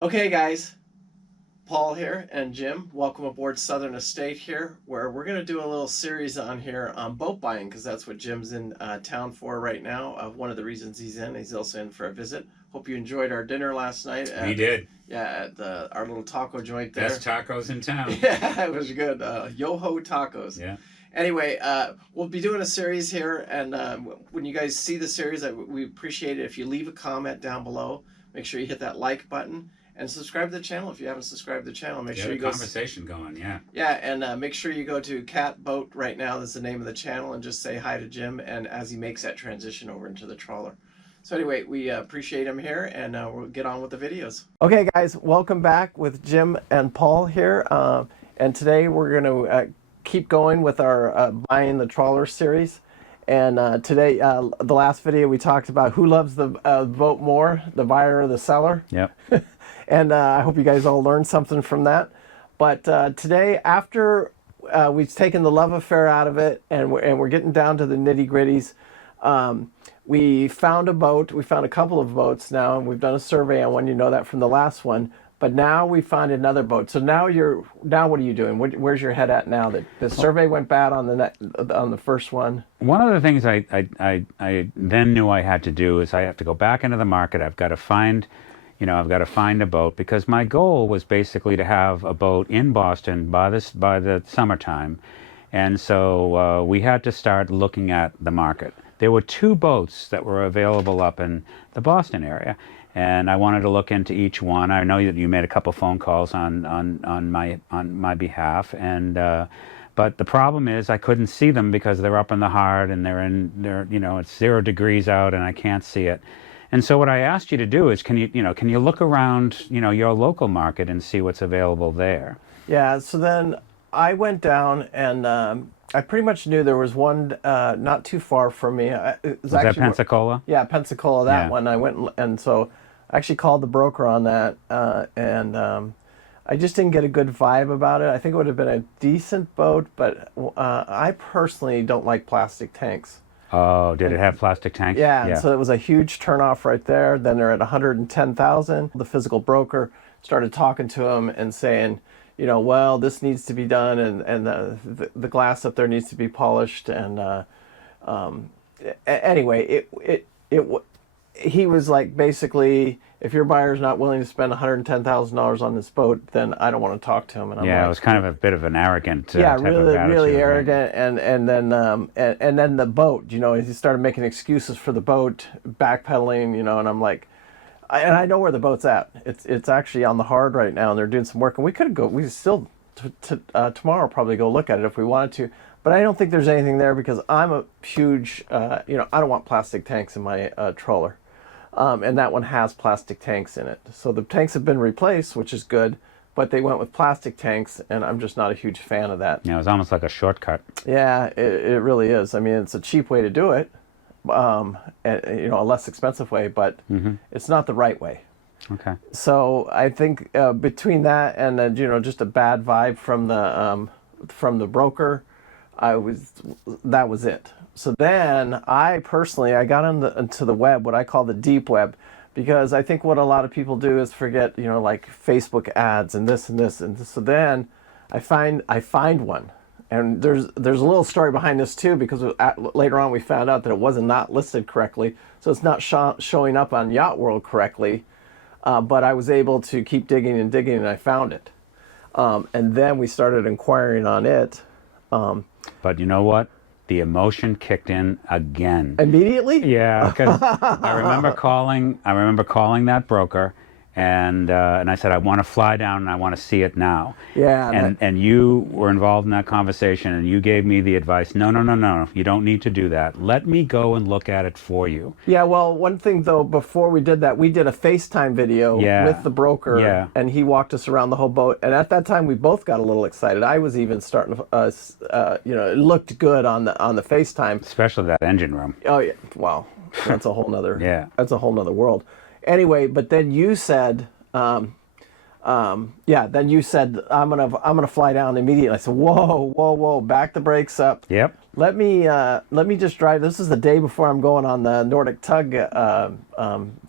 Okay, guys, Paul here and Jim. Welcome aboard Southern Estate here, where we're going to do a little series on here on boat buying because that's what Jim's in town for right now. One of the reasons he's in. He's also in for a visit. Hope you enjoyed our dinner last night. We did. Yeah, at our little taco joint there. Best tacos in town. Yeah, it was good. Yo-ho tacos. Yeah. Anyway, we'll be doing a series here, and when you guys see the series, we appreciate it if you leave a comment down below. Make sure you hit that like button. And subscribe to the channel if you haven't subscribed to the channel. Make sure you go. Conversation going, yeah. Yeah, and make sure you go to Cat Boat right now. That's the name of the channel, and just say hi to Jim. And as he makes that transition over into the trawler. So anyway, we appreciate him here, and we'll get on with the videos. Okay, guys, welcome back with Jim and Paul here. And today we're going to keep going with our Buying the Trawler series. And today, the last video, we talked about who loves the boat more, the buyer or the seller. Yep. And I hope you guys all learned something from that. But today, after we've taken the love affair out of it and we're getting down to the nitty-gritties, we found a boat. We found a couple of boats now, and we've done a survey on one. You know that from the last one. But now we find another boat. So now what are you doing? Where's your head at now that the survey went bad on the first one? One of the things I then knew I had to do is I have to go back into the market. I've got to find a boat, because my goal was basically to have a boat in Boston by the summertime. And so we had to start looking at the market. There were two boats that were available up in the Boston area, and I wanted to look into each one. I know that you made a couple phone calls on my behalf, and but the problem is I couldn't see them because they're up in the hard, and it's 0 degrees out and I can't see it. And so what I asked you to do is, can you look around, your local market and see what's available there? Yeah. So then I went down and I pretty much knew there was one not too far from me. Was that Pensacola? Yeah, Pensacola. That one. I went and so I actually called the broker on that, and I just didn't get a good vibe about it. I think it would have been a decent boat, but I personally don't like plastic tanks. Oh, did it have plastic tanks? Yeah. So it was a huge turnoff right there. Then they're at 110,000. The physical broker started talking to him and saying, well, this needs to be done, and the glass up there needs to be polished. And anyway, he was like, basically, if your buyer's not willing to spend $110,000 on this boat, then I don't want to talk to him. And I'm it was kind of a bit of an arrogant type of really attitude, arrogant. Right? And then the boat, he started making excuses for the boat, backpedaling, and I'm like, and I know where the boat's at. It's actually on the hard right now, and they're doing some work. And we could still tomorrow probably go look at it if we wanted to. But I don't think there's anything there because I'm a huge, I don't want plastic tanks in my trawler. And that one has plastic tanks in it. So the tanks have been replaced, which is good, but they went with plastic tanks, and I'm just not a huge fan of that. Yeah, it was almost like a shortcut. Yeah, it really is. I mean, it's a cheap way to do it, and, a less expensive way, but it's not the right way. Okay. So I think between that and just a bad vibe from the broker, that was it. So then I got into the web, what I call the deep web, because I think what a lot of people do is forget, like Facebook ads and this and this. And so then I find one, and there's a little story behind this too, because later on we found out that it wasn't not listed correctly. So it's not showing up on Yacht World correctly, but I was able to keep digging and digging, and I found it. And then we started inquiring on it. But you know what? The emotion kicked in again. Immediately? Yeah, because I remember calling that broker, and I said, I want to fly down and I want to see it now. Yeah. And you were involved in that conversation, and you gave me the advice, no, you don't need to do that. Let me go and look at it for you. Yeah, well, one thing though, before we did that, we did a FaceTime video with the broker, and he walked us around the whole boat. And at that time, we both got a little excited. I was even starting to, it looked good on the FaceTime. Especially that engine room. Oh yeah, wow, that's a whole nother that's a whole nother world. Anyway, but then you said, I'm gonna fly down immediately. I said, whoa, back the brakes up. Yep. let me just drive. This is the day before I'm going on the Nordic Tug.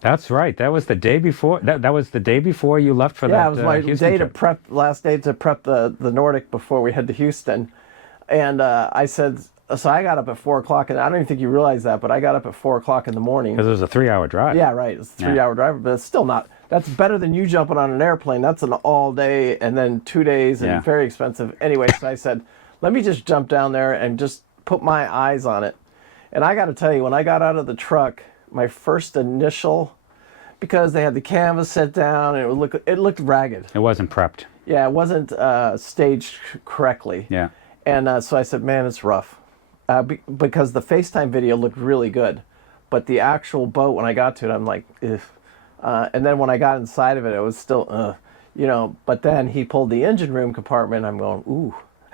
That's right. That was the day before. That was the day before you left for that. Yeah, it was my Houston day trip. to prep. Last day to prep the Nordic before we head to Houston, and I said. So I got up at 4 o'clock, and I don't even think you realize that, but I got up at 4 o'clock in the morning. Because it was a 3-hour drive. Yeah, right. It's a 3-hour drive, but it's still not. That's better than you jumping on an airplane. That's an all day and then 2 days and very expensive. Anyway, so I said, let me just jump down there and just put my eyes on it. And I got to tell you, when I got out of the truck, my first initial, because they had the canvas set down and it looked ragged. It wasn't prepped. Yeah, it wasn't staged correctly. Yeah. And so I said, man, it's rough. Because the FaceTime video looked really good, but the actual boat, when I got to it, I'm like, ugh. And then when I got inside of it, it was still, you know, but then he pulled the engine room compartment, I'm going, ooh.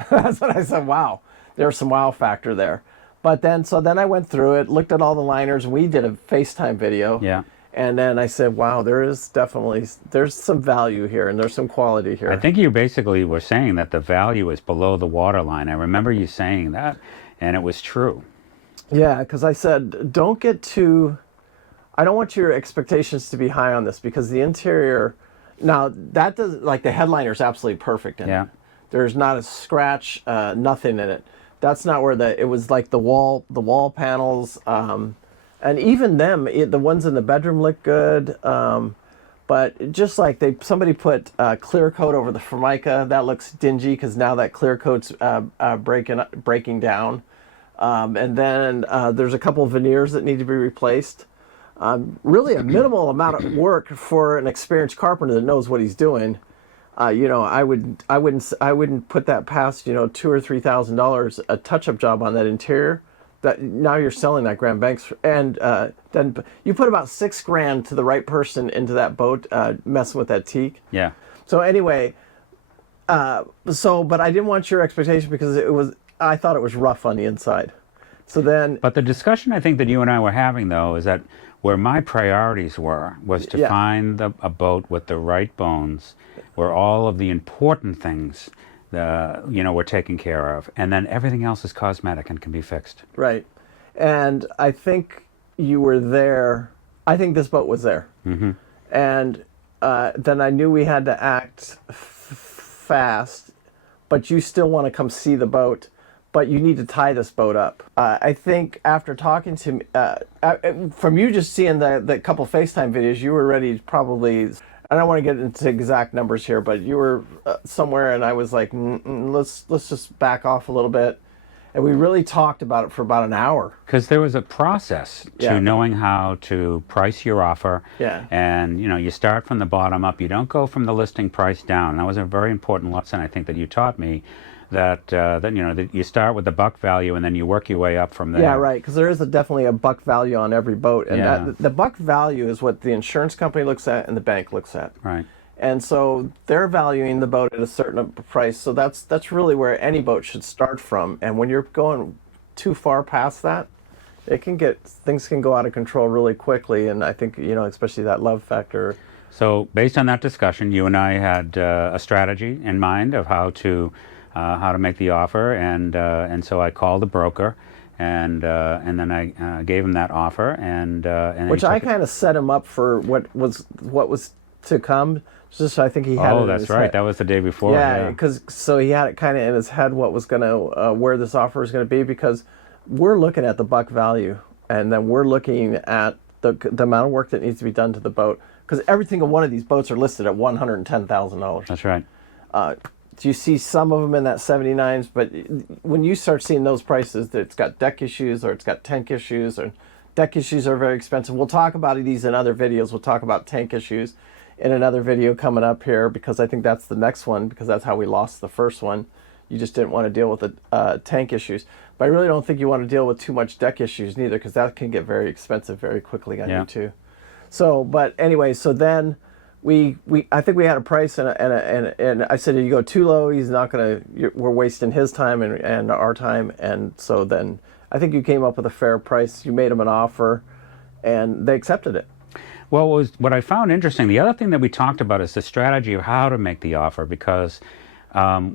That's what I said, wow. There's some wow factor there. But then, so then I went through it, looked at all the liners, and we did a FaceTime video. Yeah. And then I said, wow, there's some value here, and there's some quality here. I think you basically were saying that the value is below the waterline. I remember you saying that. And it was true. Yeah, because I said, I don't want your expectations to be high on this, because the interior, now that does, like the headliner is absolutely perfect in it. There's not a scratch, nothing in it. That's not where it was like the wall panels, and even them, the ones in the bedroom look good. But just like somebody put clear coat over the Formica, that looks dingy because now that clear coat's breaking down. And then there's a couple of veneers that need to be replaced. Really a minimal amount of work for an experienced carpenter that knows what he's doing. You know, I wouldn't put that past, you know, $2,000 or $3,000 a touch-up job on that interior. That now you're selling that Grand Banks, and then you put about $6,000 to the right person into that boat, messing with that teak. Yeah. So anyway, but I didn't want your expectation, because I thought it was rough on the inside. So then. But the discussion I think that you and I were having, though, is that where my priorities was to find a boat with the right bones, where all of the important things were taken care of, and then everything else is cosmetic and can be fixed. Right. And I think you were there. I think this boat was there. Mm-hmm. And then I knew we had to act fast, but you still want to come see the boat, but you need to tie this boat up. I think after talking to me, from you just seeing the couple FaceTime videos, you were ready to probably, I don't want to get into exact numbers here, but you were somewhere, and I was like, let's just back off a little bit. And we really talked about it for about an hour. Because there was a process to knowing how to price your offer. Yeah. And, you know, you start from the bottom up. You don't go from the listing price down. That was a very important lesson, I think, that you taught me. That you start with the buck value and then you work your way up from there. Yeah, right. Because there is definitely a buck value on every boat, and the buck value is what the insurance company looks at and the bank looks at. Right. And so they're valuing the boat at a certain price. So that's really where any boat should start from. And when you're going too far past that, things can go out of control really quickly. And I think, you know, especially that love factor. So based on that discussion, you and I had a strategy in mind of how to make the offer, and so I called the broker, and then I gave him that offer, and which I kind of set him up for what was to come. Just I think he had. Oh, that's right. Head. That was the day before. Yeah, because so he had it kind of in his head what was gonna where this offer was gonna be, because we're looking at the buck value, and then we're looking at the amount of work that needs to be done to the boat, because every single one of these boats are listed at $110,000. That's right. You see some of them in that 79s, but when you start seeing those prices, that it's got deck issues or it's got tank issues, or deck issues are very expensive. We'll talk about these in other videos. We'll talk about tank issues in another video coming up here, because I think that's the next one, because that's how we lost the first one. You just didn't want to deal with the tank issues. But I really don't think you want to deal with too much deck issues neither, because that can get very expensive very quickly on you too. So, but anyway, so then I think we had a price, and I said, if you go too low, he's not going to, we're wasting his time and our time. And so then I think you came up with a fair price. You made him an offer, and they accepted it. Well, what I found interesting, the other thing that we talked about is the strategy of how to make the offer, because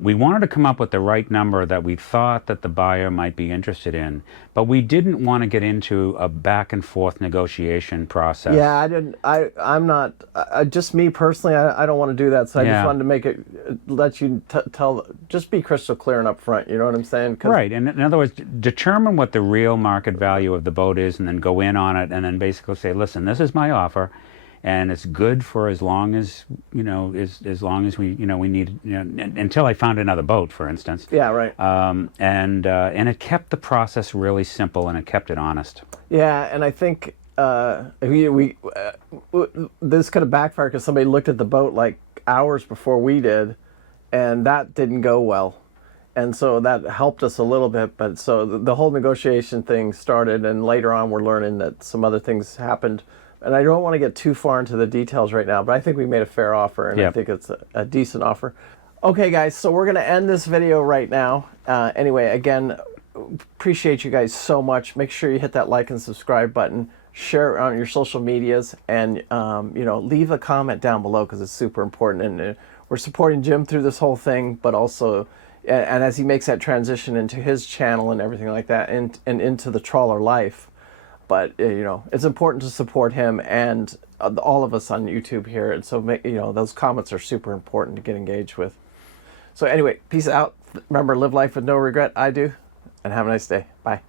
We wanted to come up with the right number that we thought that the buyer might be interested in, but we didn't want to get into a back and forth negotiation process. Yeah, I didn't. I'm not. Just me personally. I don't want to do that. So I just wanted to make it. Let you tell. Just be crystal clear and upfront. You know what I'm saying? Right. And in other words, determine what the real market value of the boat is, and then go in on it, and then basically say, listen, this is my offer. And it's good for as long as, you know, as long as we, you know, we need, you know, until I found another boat, for instance. Yeah, right. And it kept the process really simple, and it kept it honest. Yeah, and I think this could have backfired because somebody looked at the boat like hours before we did, and that didn't go well. And so that helped us a little bit, but so the whole negotiation thing started, and later on we're learning that some other things happened. And I don't want to get too far into the details right now, but I think we made a fair offer, and Yep. I think it's a decent offer. Okay, guys, so we're going to end this video right now. Anyway, again, appreciate you guys so much. Make sure you hit that like and subscribe button, share it on your social medias, and you know, leave a comment down below because it's super important. And we're supporting Jim through this whole thing, but also, and as he makes that transition into his channel and everything like that, and into the trawler life. But you know, it's important to support him and all of us on YouTube here. And so, you know, those comments are super important to get engaged with. So anyway, peace out. Remember, live life with no regret. I do. And have a nice day. Bye.